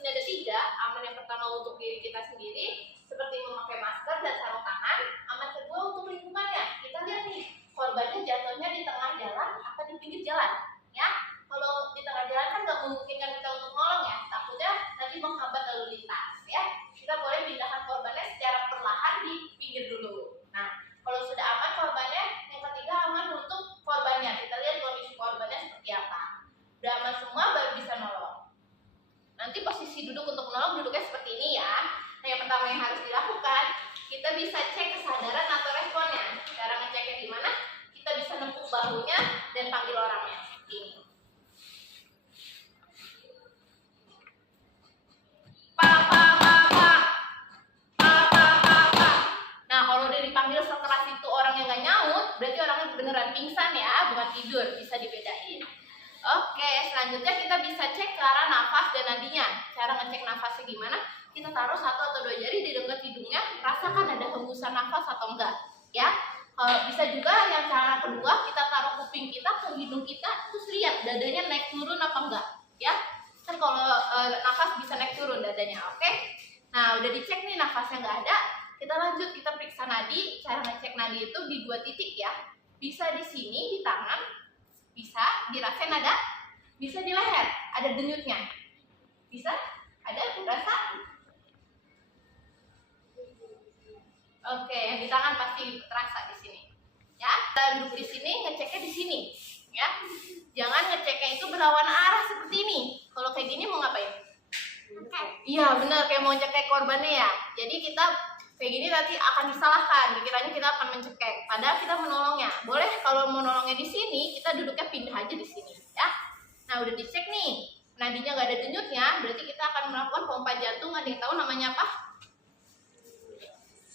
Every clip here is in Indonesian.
sini ada 3. Aman yang pertama untuk diri kita sendiri, seperti memakai masker dan sarung tangan. Aman kedua untuk lingkungannya. Kita lihat nih, korbannya jatuhnya di tengah jalan apa di pinggir jalan, ya. Kalau di tengah jalan kan nggak memungkinkan kita untuk nolong ya, takutnya nanti menghambat lalu lintas, ya. Kita boleh pindahkan korbannya secara perlahan di pinggir dulu. Nah, kalau sudah aman korbannya, yang ketiga aman untuk korbannya. Kita lihat kondisi korbannya seperti apa. Udah aman semua baru bisa nolong. Nanti posisi duduk untuk menolong duduknya seperti ini ya. Nah, yang pertama yang harus dilakukan, kita bisa cek kesadaran atau responnya. Cara ngeceknya gimana? Kita bisa nepuk bahunya dan panggil orangnya seperti ini. Nah, kalau udah dipanggil sekeras itu orang yang nggak nyaut, berarti orangnya beneran pingsan ya, bukan tidur. Bisa dibedain. Oke, selanjutnya kita bisa cek ke arah nafas dan nadinya. Cara ngecek nafasnya gimana? Kita taruh 1 atau 2 jari di dekat hidungnya, rasakan ada hembusan nafas atau enggak, ya. Bisa juga yang cara kedua, kita taruh kuping kita ke hidung kita, terus lihat dadanya naik turun apa enggak, ya. Kan kalau nafas bisa naik turun dadanya, oke? Nah, udah dicek nih nafasnya nggak ada, kita lanjut, kita periksa nadi. Cara ngecek nadi itu di 2 titik ya. Bisa di sini, di tangan, bisa dirasain ada, bisa di leher, ada denyutnya. Bisa? Ada? Berasa? Oke, yang di tangan pasti terasa di sini. Ya, kita duduk di sini, ngeceknya di sini. Ya, jangan ngeceknya itu berlawan arah seperti ini. Kalau kayak gini mau ngapain? Iya, benar, kayak mau cekek korbannya ya. Jadi kita kayak gini nanti akan disalahkan, dikiranya kita akan mencekek, padahal kita menolongnya. Boleh kalau mau nolongnya di sini, kita duduknya pindah aja di sini, ya. Nah, udah dicek nih, nadinya nggak ada denyutnya, berarti kita akan melakukan pompa jantung. Ada yang tahu namanya apa?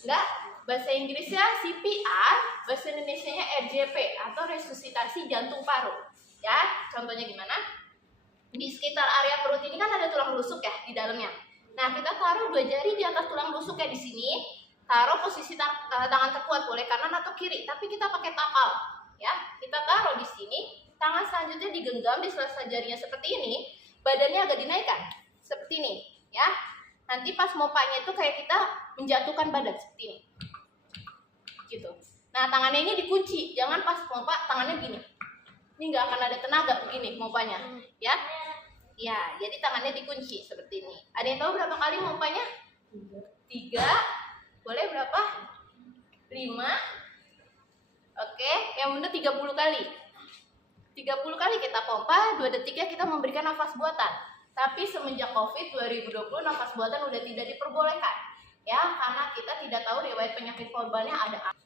Enggak? Bahasa Inggrisnya CPR, bahasa Indonesianya RJP atau resusitasi jantung paru. Ya, contohnya gimana? Di sekitar area perut ini kan ada tulang rusuk ya di dalamnya. Nah, kita taruh 2 jari di atas tulang rusuknya di sini. Taruh posisi tangan terkuat, boleh kanan atau kiri, tapi kita pakai tapal, ya. Kita taruh di sini, tangan selanjutnya digenggam di sela-sela jarinya seperti ini, badannya agak dinaikkan seperti ini, ya. Nanti pas mompanya itu kayak kita menjatuhkan badan seperti ini, gitu. Nah, tangannya ini dikunci, jangan pas pompa tangannya gini. Ini nggak akan ada tenaga begini mompanya, ya. Ya, jadi tangannya dikunci seperti ini. Ada yang tahu berapa kali mompanya? 3. Boleh berapa? 5. Oke, yang benar 30 kali. 30 kali kita pompa, 2 detiknya kita memberikan nafas buatan. Tapi semenjak Covid 2020 nafas buatan udah tidak diperbolehkan. Ya, karena kita tidak tahu riwayat penyakit korbannya ada apa.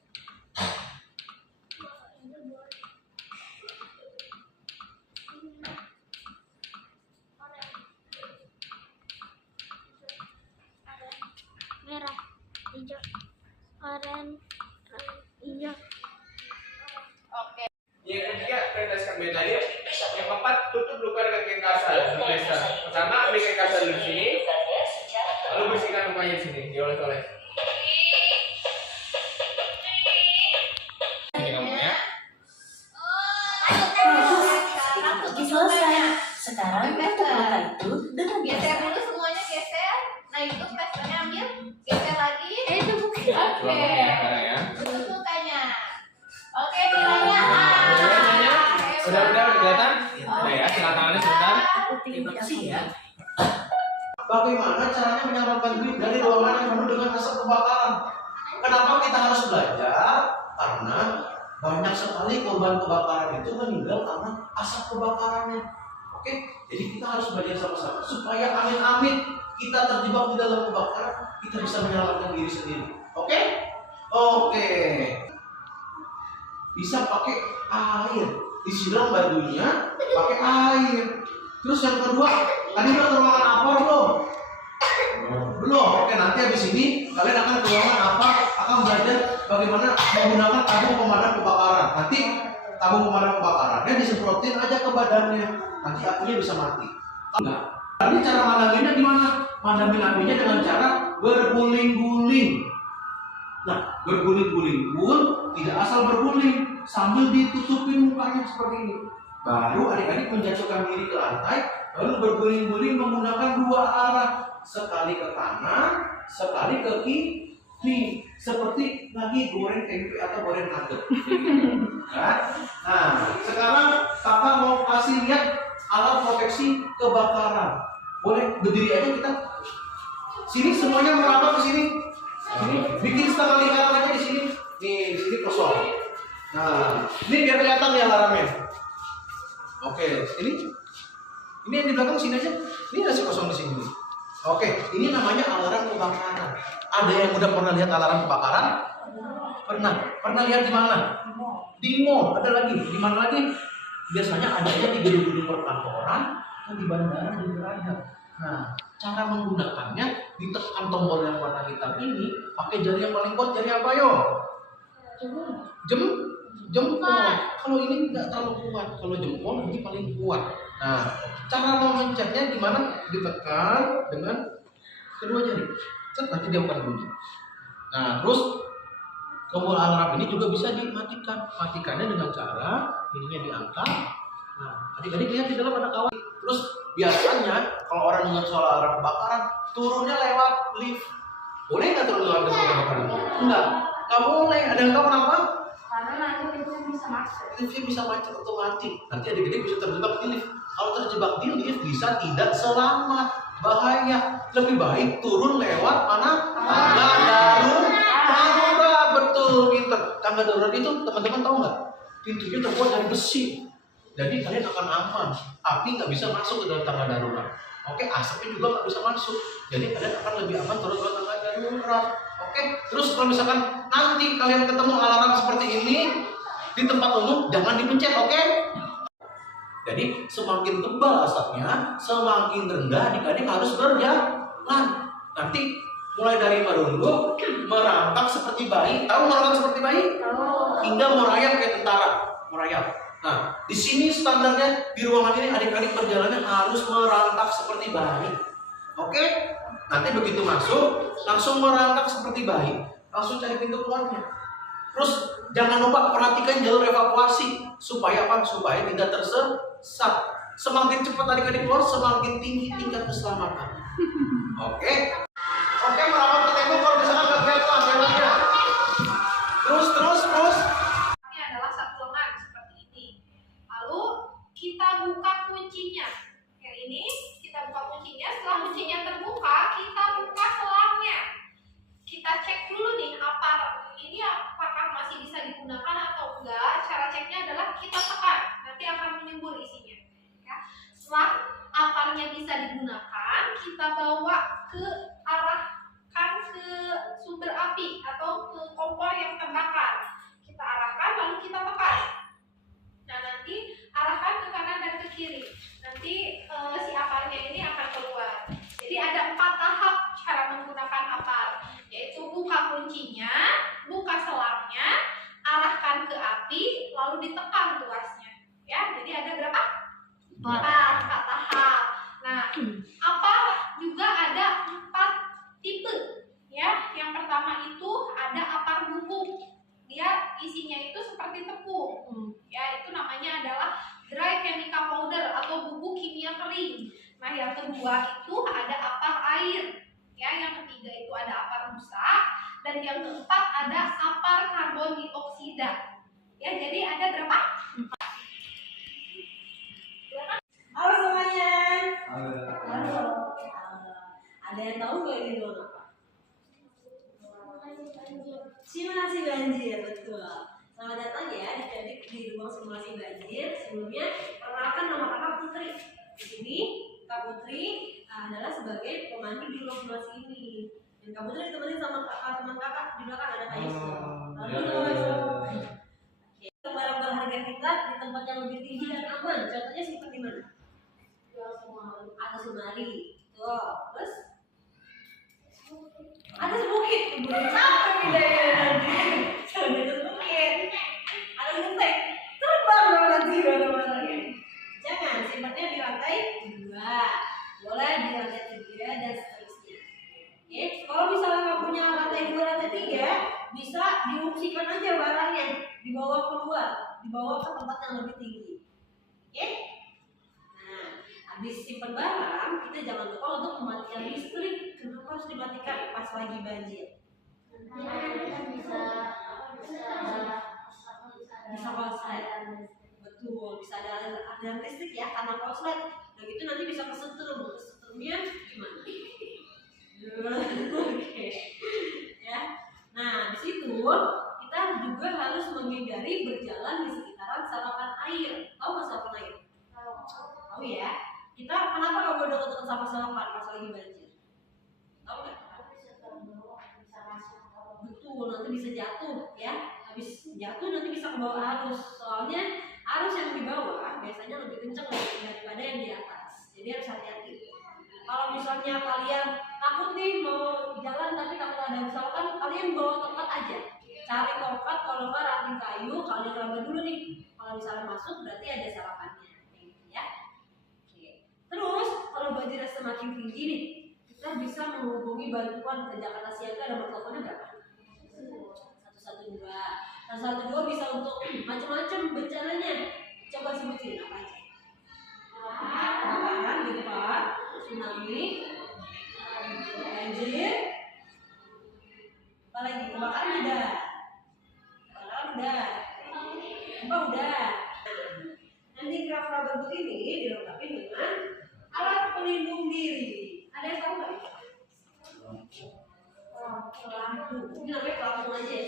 Merah, hijau, oranye, hijau. Oke. Yang ketiga, tetaskan medalnya. Yang keempat, tutup luka dengan kain kasar. Pertama, ambil kain kasar di sini, lalu bersihkan lukanya di sini, dioles-oles. Ini kamu ya. Selesai. Sekarang tutup luka itu dengan Geser dulu semuanya, geser. Nah, itu plasternya ambil, geser lagi. itu bukan. Oke. Ya. Tutup lukanya. Oke, nilainya A. Udah kelihatan? Udah ya, silakan tangannya sebentar. Terima kasih ya. Bagaimana caranya menyelamatkan diri dari ruangan yang penuh dengan asap kebakaran? Kenapa kita harus belajar? Karena banyak sekali korban kebakaran itu meninggal karena asap kebakarannya. Oke, jadi kita harus belajar sama-sama supaya amit-amit kita terjebak di dalam kebakaran, kita bisa menyelamatkan diri sendiri. Oke? Oke. Bisa pakai air, disiram bajunya pakai air. Terus yang kedua, tadi udah ke ruangan apa belum? Belum. Oke, nanti habis ini kalian akan ke ruangan apa? Akan belajar bagaimana menggunakan tabung pemadam kebakaran. Nanti tabung pemadam kebakarannya disemprotin aja ke badannya. Nanti apinya bisa mati. Nah, tadi cara madaminnya gimana? Madamin apinya dengan cara berguling-guling. Nah, berguling-guling pun tidak asal berguling, sambil ditutupin mukanya seperti ini. Baru adik-adik menjatuhkan diri ke lantai, lalu berguling-guling menggunakan 2 arah. arah, sekali ke kanan, sekali ke kiri, seperti lagi goreng tempe atau goreng nugget. Nah, sekarang kakak mau kasih lihat alat proteksi kebakaran. Boleh berdiri aja kita. Sini semuanya merapat ke sini. Sini bikin setengah lingkaran aja di sini. Nih, di sini kosong. Nah, ini biar kelihatan ya alarmnya. Oke, ini yang di belakang sini aja. Ini masih kosong di sini. Oke, ini namanya alarm kebakaran. Ada yang udah pernah lihat alarm kebakaran? Pernah. Pernah lihat di mana? Di mall. Ada lagi. Di mana lagi? Biasanya adanya di gedung-gedung perkantoran atau di bandara juga ada. Nah, cara menggunakannya ditekan tombol yang warna hitam ini pakai jari yang paling kuat. Jari apa yo? Jempol. Kalau ini nggak terlalu kuat. Kalau jempol ini paling kuat. Nah, cara memencetnya gimana? Ditekan dengan kedua jari. Nanti dia akan bunyi. Nah, terus tombol alarm ini juga bisa dimatikan. Matikannya dengan cara ininya diangkat. Nah, adik-adik lihat di dalam ada kawan. Terus biasanya kalau orang dengar soal alarm kebakaran, turunnya lewat lift. Boleh nggak turun lewat lift kebakaran? Enggak. Nggak boleh. Ada yang tahu kenapa? Karena nanti liftnya bisa masuk. Liftnya bisa macet otomatis. Nanti adik-adik bisa terjebak di lift. Kalau terjebak di lift bisa tidak selamat. Bahaya. Lebih baik turun lewat mana? Tangga darurat. Betul, pinter. Tangga darurat itu teman-teman tahu nggak? Pintunya terbuat dari besi. Jadi kalian akan aman. Api nggak bisa masuk ke dalam tangga darurat. Oke, asapnya juga nggak bisa masuk. Jadi kalian akan lebih aman turun ke tangga darurat. Oke, terus kalau misalkan nanti kalian ketemu alarm seperti ini di tempat umum, jangan dipencet, oke? Jadi semakin tebal asapnya, semakin rendah adik-adik harus berjalan. Nanti mulai dari merunduk, merangkak seperti bayi. Tahu merangkak seperti bayi? Hingga merayap kayak tentara, merayap. Nah, di sini standarnya di ruangan ini adik-adik perjalanan harus merangkak seperti bayi. Oke? Nanti begitu masuk, langsung merangkak seperti bayi. Langsung cari pintu keluarnya. Terus jangan lupa perhatikan jalur evakuasi. Supaya apa? Supaya tidak tersesat. Semakin cepat adik-adik keluar, semakin tinggi tingkat keselamatan. Oke? Oke, merapat ke tembok kalau misalkan nggak kelihatan jalannya. Terus. Ini adalah satu lengan seperti ini. Lalu kita buka kuncinya. Yang ini kita buka kuncinya. Setelah kuncinya terbuka, kita buka selangnya. Kita cek dulu nih ini apakah masih bisa digunakan atau enggak. Cara ceknya adalah kita tekan. Nanti akan menyembur isinya. Ya. Setelah aparnya bisa digunakan, kita bawa arahkan ke sumber api atau ke kompor yang terbakar. Kita arahkan lalu kita tekan. Nah, nanti arahkan ke kanan dan ke kiri. Nanti si aparnya ini akan keluar. Jadi ada 4 tahap cara menggunakan apar, yaitu buka kuncinya, buka selangnya, arahkan ke api, lalu ditekan tuasnya. Ya, jadi ada berapa? 4 tahap. Nah, apar juga ada 4 tipe. Ya, yang pertama itu ada apar bubuk. Dia isinya itu seperti tepung. Ya, itu namanya adalah dry chemical powder atau bubuk kimia kering. Nah, yang kedua itu ada apar air. Ya, yang ketiga itu ada apar busa, dan yang keempat ada apar karbon dioksida. Ya, jadi ada berapa? Halo semuanya. Halo. Ada yang tahu nggak ini doang apa? Simulasi banjir, betul. Selamat datang ya adik-adik di ruang simulasi banjir. Sebelumnya perkenalkan nama kakak Putri. Di sini Kak Putri adalah sebagai pemandu di ruang simulasi ini. Dan Kak Putri ditemani sama teman kakak di belakang ada Kak Yusuf. Barang berharga kita di tempat yang lebih tinggi dan aman. Contohnya seperti mana? Atas lemari. Tuh, terus atas bukit. Capek bedanya nanti. Jangan di atas bukit. Atas genteng. Terbang dong nanti barang-barangnya. Jangan, simpannya di lantai 2. Boleh di lantai 3 dan seterusnya. Oke, kalau misalnya nggak punya lantai 2, lantai 3, bisa diungsikan aja barangnya, dibawa keluar, dibawa ke tempat yang lebih tinggi. Oke? Nah, habis simpan barang, kita jangan lupa untuk mematikan listrik. harus dimatikan pas lagi banjir? Bisa konslet. Betul, bisa ada listrik ya karena konslet. Dan itu nanti bisa kesetrum. Kesetrumnya gimana? Oke. Ya. Nah, di situ kita juga harus menghindari berjalan di sekitaran sarapan air. Tahu nggak sarapan air? Tahu ya. Kita kenapa nggak boleh dekat-dekat sama sarapan pas lagi banjir? Tahu nggak? Betul, nanti bisa jatuh ya. Habis jatuh nanti bisa ke bawah arus. Soalnya arus yang di bawah biasanya lebih kencang daripada yang di atas. Jadi harus hati-hati. Kalau misalnya kalian takut nih mau jalan tapi takut ada misalkan kalian bawa tongkat aja. Cari tongkat, kalau nggak ranting kayu, kalian raba dulu nih. Kalau misalnya masuk berarti ada sarapannya, kayak gitu ya. Oke. Terus kalau banjirnya semakin tinggi nih, kita bisa menghubungi bantuan ke Jakarta Siaga. Nomor teleponnya berapa? 112. 112 bisa untuk macam-macam bencananya. Coba sebutin apa aja? Kebakaran, gempa, tsunami, banjir, apa lagi? Kebakaran udah, gempa udah. Nanti kera-kera bentuk ini dilengkapi dengan alat pelindung diri. Ada yang tahu nggak? Pelampung. Ini namanya pelampung aja ya.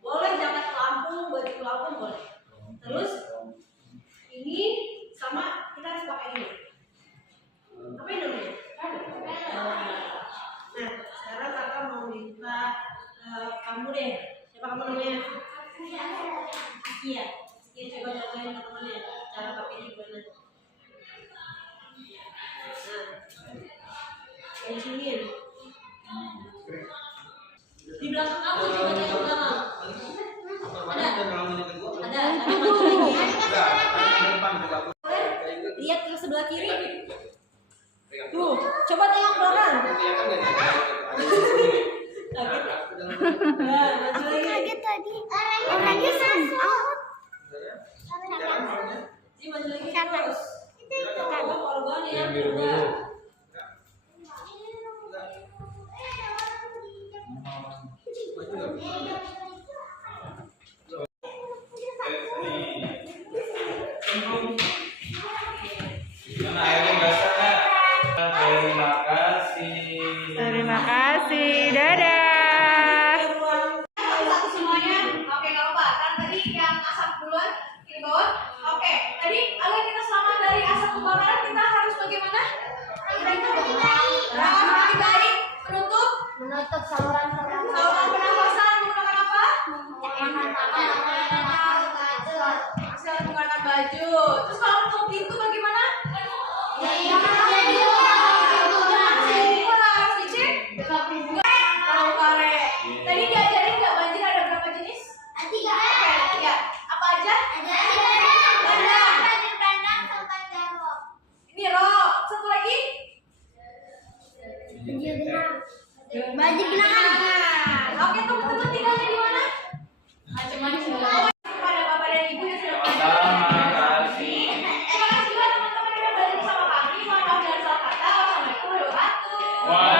Boleh jaket pelampung, baju pelampung boleh. Terus ini sama kita harus pakai ini. Apa ini namanya? Nah, sekarang kakak mau minta kamu deh. Siapa kamu namanya? Iya. Iya, coba contohin ke temennya cara pakainya gimana. Nah, kencingin. Di belakang kamu coba tengok belakang. Ada maju lagi. Lihat ke sebelah kiri. Tuh, coba tengok belakang. Nah, maju lagi. tadi orangnya serem amat. Ini maju lagi terus. Coba korban yang kedua. Gimana airnya basah nggak? Terima kasih. Terima kasih. Dadah. Satu semuanya. Oke, nggak apa-apa. Kan tadi yang asap duluan di bawah. Oke, tadi agar kita selamat dari asap kebakaran kita harus bagaimana? Kita baik, menutup saluran pernafasan menggunakan apa? Masih menggunakan baju. Terus kalau menutup pintu bagaimana? Harus dicek. Kalau karet. Tadi diajarin nggak banjir ada berapa jenis? 3. Oke, 3. Apa aja? Ini rok. Satu lagi? Baju genangan. Oke, teman-teman tinggalnya di mana? Cuma di sebelah. Kepada bapak dan ibu yang sudah Terima kasih. Terima kasih juga teman-teman yang sudah belajar bersama kami. Mohon maaf dan salah kata. Wassalamualaikum warahmatullahi wabarakatuh.